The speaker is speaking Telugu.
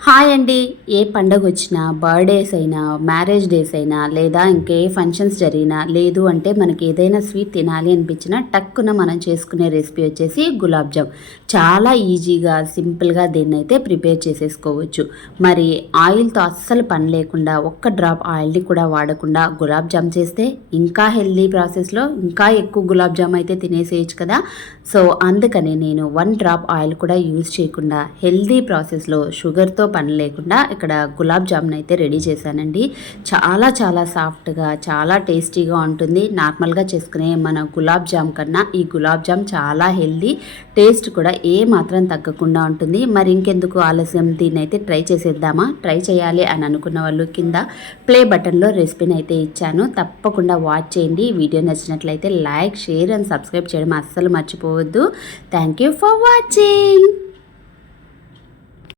హాయ్ అండి. ఏ పండగొచ్చినా, బర్త్‌డేస్ అయినా, మ్యారేజ్ డేస్ అయినా, లేదా ఇంకే ఫంక్షన్స్ జరిగినా, లేదు అంటే మనకి ఏదైనా స్వీట్ తినాలి అనిపించినా టక్కున మనం చేసుకునే రెసిపీ వచ్చేసి గులాబ్ జామ్. చాలా ఈజీగా, సింపుల్‌గా దీన్నైతే ప్రిపేర్ చేసేసుకోవచ్చు. మరి ఆయిల్‌తో అస్సలు పని లేకుండా, ఒక్క డ్రాప్ ఆయిల్‌ని కూడా వాడకుండా గులాబ్ జామ్ చేస్తే ఇంకా హెల్తీ ప్రాసెస్‌లో ఇంకా ఎక్కువ గులాబ్ జామ్ అయితే తినేసేయొచ్చు కదా! సో, అందుకని నేను 1 డ్రాప్ ఆయిల్ కూడా యూజ్ చేయకుండా హెల్తీ ప్రాసెస్‌లో షుగర్‌తో పని లేకుండా ఇక్కడ గులాబ్ జామున్ అయితే రెడీ చేశానండి. చాలా చాలా సాఫ్ట్‌గా, చాలా టేస్టీగా ఉంటుంది. నార్మల్‌గా చేసుకునే మన గులాబ్ జామ్ కన్నా ఈ గులాబ్ జామ్ చాలా హెల్తీ. టేస్ట్ కూడా ఏ మాత్రం తగ్గకుండా ఉంటుంది. మరి ఇంకెందుకు ఆలస్యం, దీన్నైతే ట్రై చేసేద్దామా? ట్రై చేయాలి అని అనుకున్న వాళ్ళు కింద ప్లే బటన్‌లో రెసిపీని అయితే ఇచ్చాను. తప్పకుండా వాచ్ చేయండి. వీడియో నచ్చినట్లయితే లైక్, షేర్ అండ్ సబ్స్క్రైబ్ చేయడం అస్సలు మర్చిపోవద్దు. Thank you for watching.